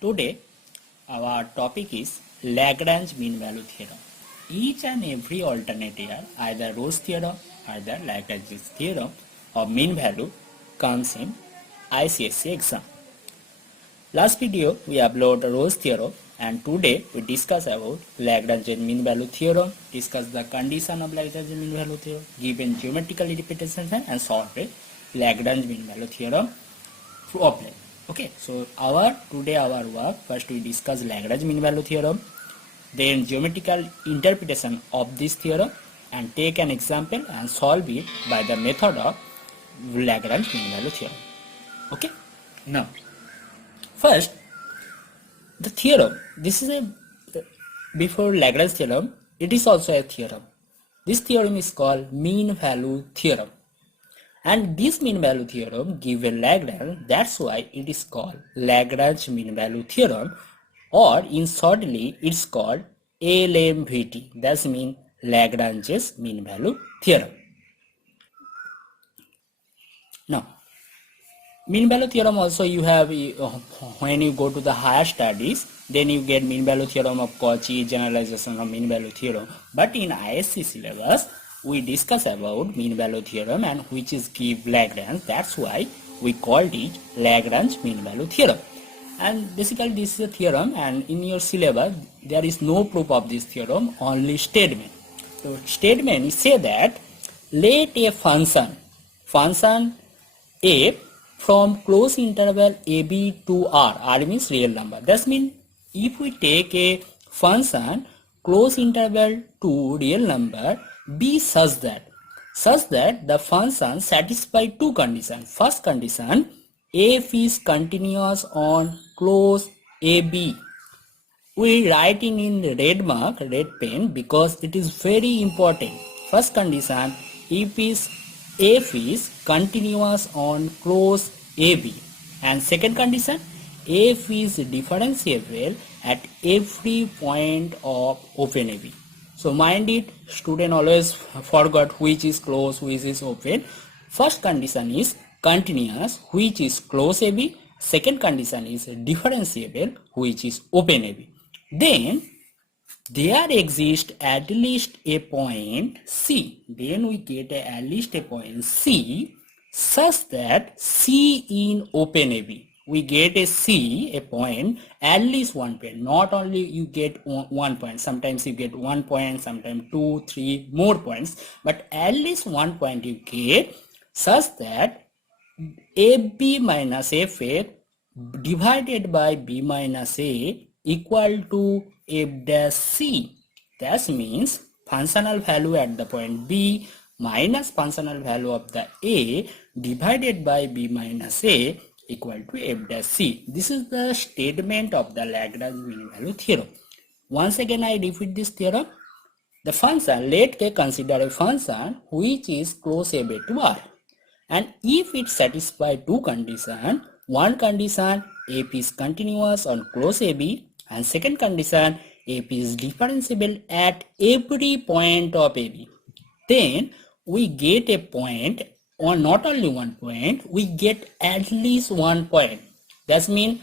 Today our topic is Lagrange mean value theorem. Each and every alternate year, either Rolle's theorem, either Lagrange's theorem of mean value comes in ISC exam. Last video we uploaded Rolle's theorem and today we discuss about Lagrange's mean value theorem, discuss the condition of Lagrange's mean value theorem, given geometrical representation and solve a Lagrange mean value theorem problem. Okay, so today our work, first we discuss Lagrange mean value theorem, then geometrical interpretation of this theorem and take an example and solve it by the method of Lagrange mean value theorem. Okay, now first the theorem, this is before Lagrange theorem, it is also a theorem. This theorem is called mean value theorem. And this mean value theorem give a Lagrange, that's why it is called Lagrange mean value theorem, or in shortly it's called LMVT, that's mean Lagrange's mean value theorem. Now mean value theorem also you have when you go to the higher studies, then you get mean value theorem of Cauchy, generalization of mean value theorem, but in ISC syllabus we discuss about mean value theorem and which is give Lagrange, that's why we called it Lagrange mean value theorem. And basically this is a theorem, and in your syllabus there is no proof of this theorem, only statement. So statement is say that let a function a from close interval ab to r means real number. That means if we take a function close interval to real number b such that the function satisfies two conditions. First condition, f is continuous on close AB. We write in red mark, red pen, because it is very important. First condition, f is continuous on close AB. And second condition, f is differentiable at every point of open AB. So mind it, student always forgot which is close, which is open. First condition is continuous, which is close AB. Second condition is differentiable, which is open AB. Then there exists at least a point C. Then we get at least a point C such that C in open AB. We get a C, a point, at least 1 point. Not only you get 1 point, sometimes you get 1 point, sometimes 2, 3 more points, but at least 1 point you get such that AB minus FA divided by B minus A equal to F dash C. That means functional value at the point B minus functional value of the A divided by B minus A equal to F dash C. This is the statement of the Lagrange mean value theorem. Once again I repeat this theorem. The function, let us consider a function which is close AB to R. And if it satisfies two conditions, one condition f is continuous on close AB, and second condition f is differentiable at every point of AB, then we get a point, or not only 1 point, we get at least 1 point. That means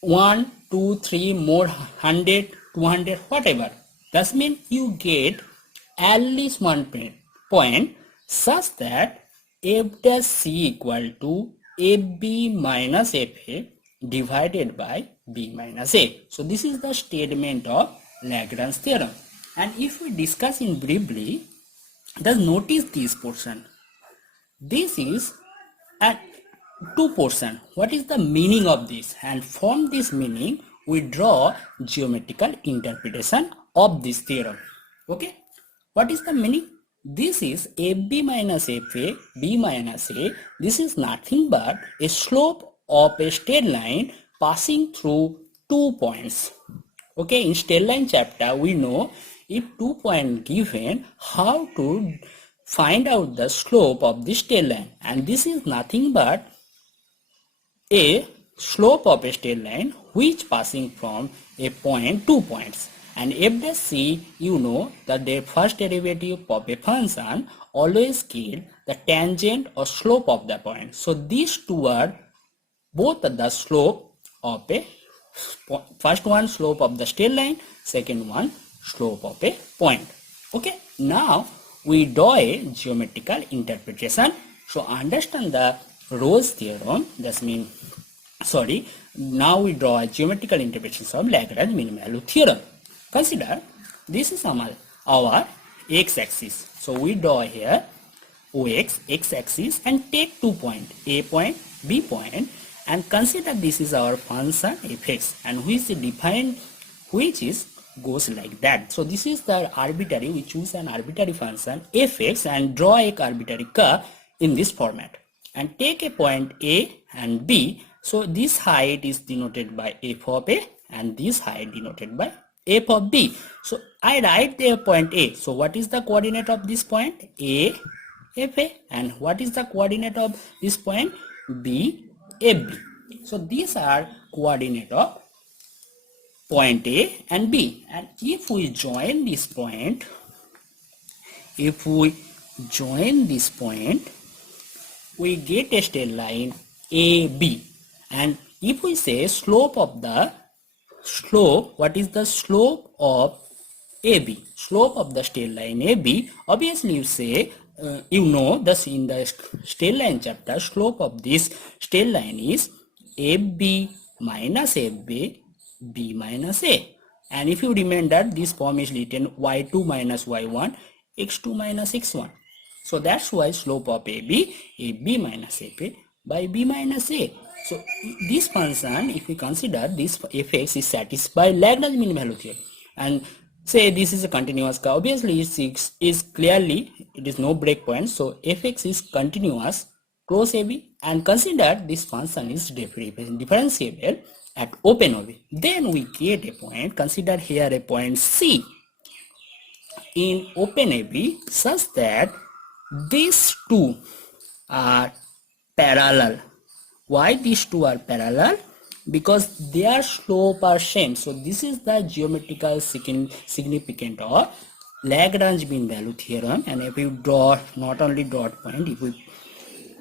1, 2, 3 more 100, 200, whatever. That means you get at least 1 point such that f dash C equal to FB minus FA divided by B minus A. So this is the statement of Lagrange theorem. And if we discuss in briefly, just notice this portion. This is at two portion. What is the meaning of this? And from this meaning, we draw geometrical interpretation of this theorem. Okay. What is the meaning? This is FB minus FA, B minus A. This is nothing but a slope of a straight line passing through 2 points. Okay. In straight line chapter, we know if 2 points given, how to find out the slope of this straight line, and this is nothing but a slope of a straight line which passing from a point 2 points. And f dash C, you know that the first derivative of a function always give the tangent or slope of the point. So these two are both the slope of a First one slope of the straight line, second one slope of a point. Okay, now we draw a geometrical interpretation. So understand the Rolle's theorem. That means, sorry, now we draw a geometrical interpretation of Lagrange mean value theorem. Consider this is our x-axis. So we draw here OX, x-axis, and take 2 points, A point, B point, and consider this is our function fx, and which is goes like that. So this is the arbitrary, we choose an arbitrary function fx and draw a arbitrary curve in this format and take a point A and B. So this height is denoted by f of A and this height denoted by f of B. So I write the point A. So what is the coordinate of this point? A, f A, and what is the coordinate of this point? B, f B. So these are coordinate of point A and B, and if we join this point, we get a straight line AB, and if we say what is the slope of AB? Slope of the straight line AB, obviously you say, you know this in the straight line chapter, slope of this straight line is AB minus AB, B minus A. And if you remember, this form is written y2 minus y1, x2 minus x1. So that's why slope of AB minus AB by B minus A. So this function, if we consider this fx is satisfied Lagrange mean value theorem, and say this is a continuous curve, obviously it is clearly, it is no breakpoint, so fx is continuous close AB, and consider this function is differentiable at open OB. Then we get a point, consider here a point C in open AB such that these two are parallel. Why these two are parallel? Because their slope are same. So this is the geometrical significance of Lagrange mean value theorem. And if you draw not only dot point, if we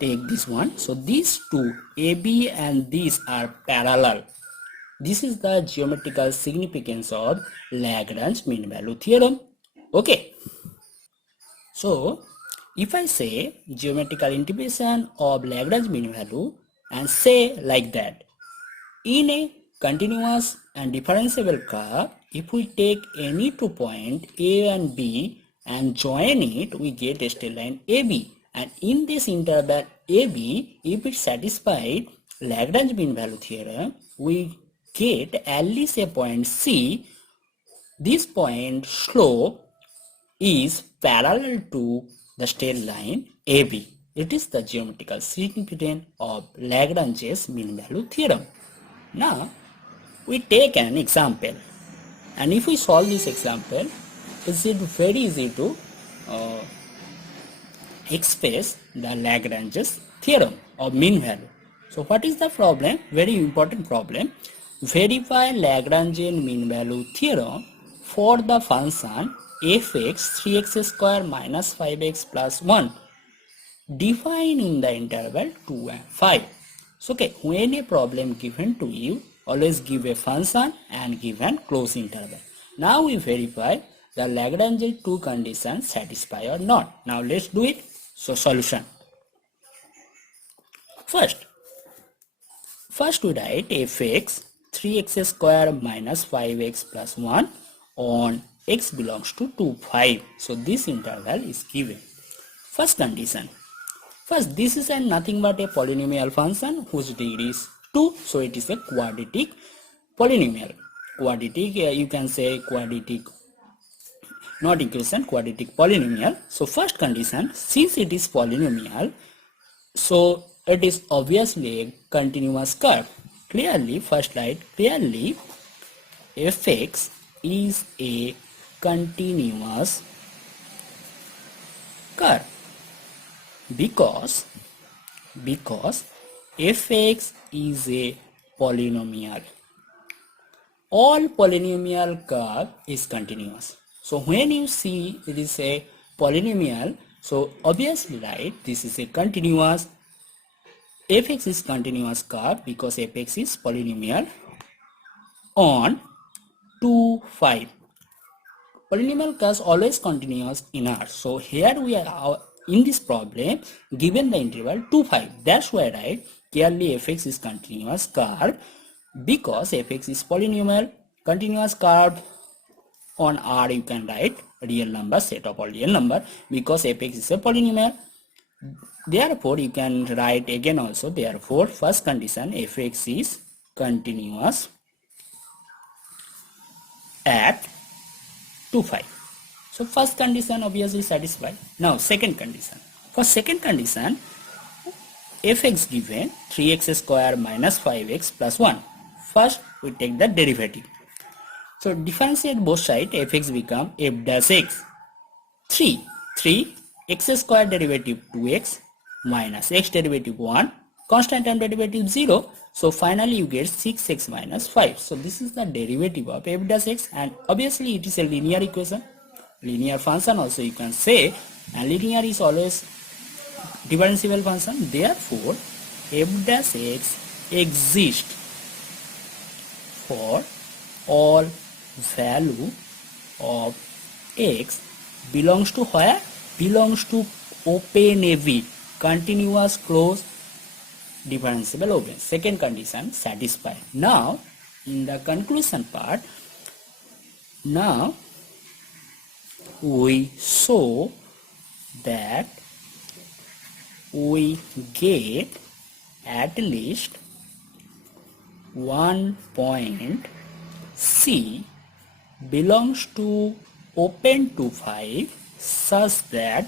take this one, so these two AB and these are parallel. This is the geometrical significance of Lagrange mean value theorem. Okay, so if I say geometrical integration of Lagrange mean value and say like that, in a continuous and differentiable curve, if we take any 2 points A and B and join it, we get a straight line AB. And in this interval AB, if it satisfied Lagrange mean value theorem, we get at least a point C. This point slope is parallel to the straight line AB. It is the geometrical significance of Lagrange's mean value theorem. Now we take an example, and if we solve this example, it's very easy to express the Lagrange's theorem of mean value. So what is the problem? Very important problem. Verify Lagrangean mean value theorem for the function fx 3x square minus 5x plus 1 defined in the interval 2 and 5. So okay, when a problem given to you, always give a function and give an closed interval. Now we verify the Lagrange two conditions satisfy or not. Now let's do it. So solution. First we write fx 3x square minus 5x plus 1 on x belongs to 2, 5. So this interval is given. First condition. First, this is nothing but a polynomial function whose degree is 2. So it is a quadratic polynomial. Quadratic, you can say quadratic, not equation, quadratic polynomial. So first condition, since it is polynomial, so it is obviously a continuous curve. Clearly, first write clearly fx is a continuous curve because fx is a polynomial. All polynomial curve is continuous. So when you see it is a polynomial, so obviously right, this is a continuous, fx is continuous curve because fx is polynomial. on 2, 5. Polynomial cause always continuous in R. So here we are in this problem given the interval 2, 5. That's why I write clearly fx is continuous curve because fx is polynomial. Continuous curve on R you can write real number, set of all real number, because fx is a polynomial. Therefore you can write again also, therefore first condition fx is continuous at 2, 5. So first condition obviously satisfied. Now second condition. For second condition, fx given 3x square minus 5x plus 1. First we take the derivative. So differentiate both sides, fx become f dash x 3 x square derivative 2x minus x derivative 1, constant term derivative 0. So finally you get 6x minus 5. So this is the derivative of f dash x, and obviously it is a linear equation, linear function also you can say, and linear is always differentiable function. Therefore f dash x exists for all value of x belongs to where? Belongs to open AB, continuous closed differentiable open. Second condition satisfied. Now in the conclusion part, now we show that we get at least one point C belongs to open to 5 such that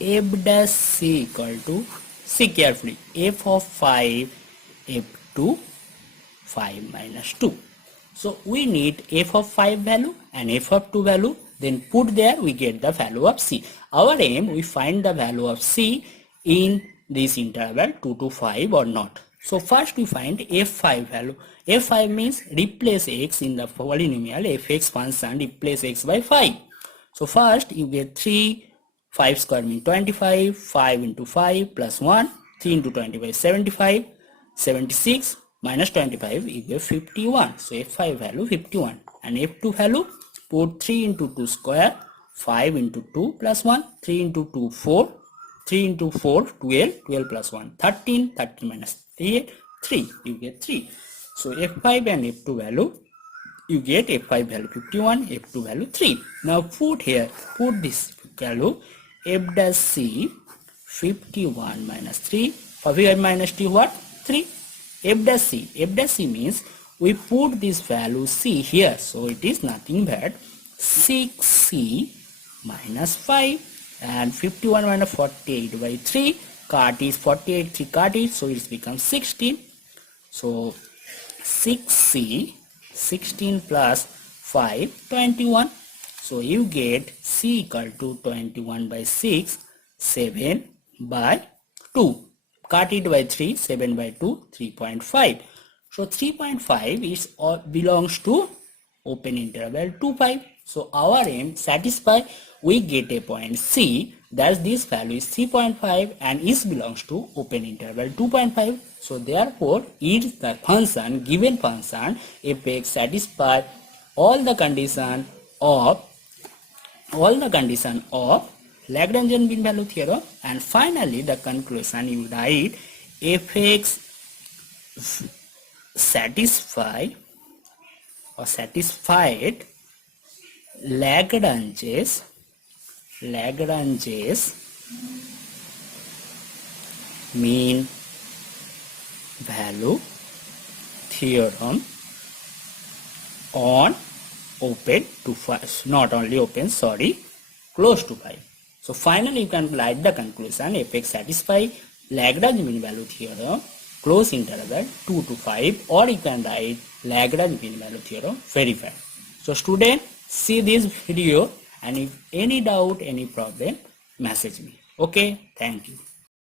f dash c equal to, see carefully, f of 5 f to 5 minus 2. So we need f of 5 value and f of 2 value, then put there we get the value of c. Our aim, we find the value of c in this interval 2 to 5 or not. So first we find f5 value. f5 means replace x in the polynomial fx function, replace x by 5. So first you get 3, 5 square means 25, 5 into 5 plus 1, 3 into 25 75, 76 minus 25 you get 51. So f5 value 51, and f2 value, put 3 into 2 square, 5 into 2 plus 1, 3 into 2 4, 3 into 4 12, 12 plus 1 13, 13 minus 3 3, you get 3. So f5 and f2 value, you get f5 value 51, f2 value 3. Now put here, put this value f dash c 51 minus 3, 45 minus 2 what? 3. F dash c means we put this value c here, so it is nothing but 6c minus 5, and 51 minus 48 by 3, cut is 48, 3 cut it, so it becomes 16. So 6c, 16 plus 5, 21. So you get c equal to 21 by 6, 7 by 2. Cut it by 3, 7 by 2, 3.5. So 3.5 is belongs to open interval 2, 5. So our aim satisfied, we get a point C, that this value is 3.5 and is belongs to open interval 2.5. So therefore it is the function, given function fx satisfy all the condition of Lagrange's mean value theorem. And finally the conclusion, you write fx satisfied Lagrange's mean value theorem on open to 5, not only open, sorry, close to 5. So finally you can write the conclusion fx satisfy Lagrange mean value theorem close interval 2 to 5, or you can write Lagrange mean value theorem verified. So student, see this video, and if any doubt, any problem, message me. Okay, thank you.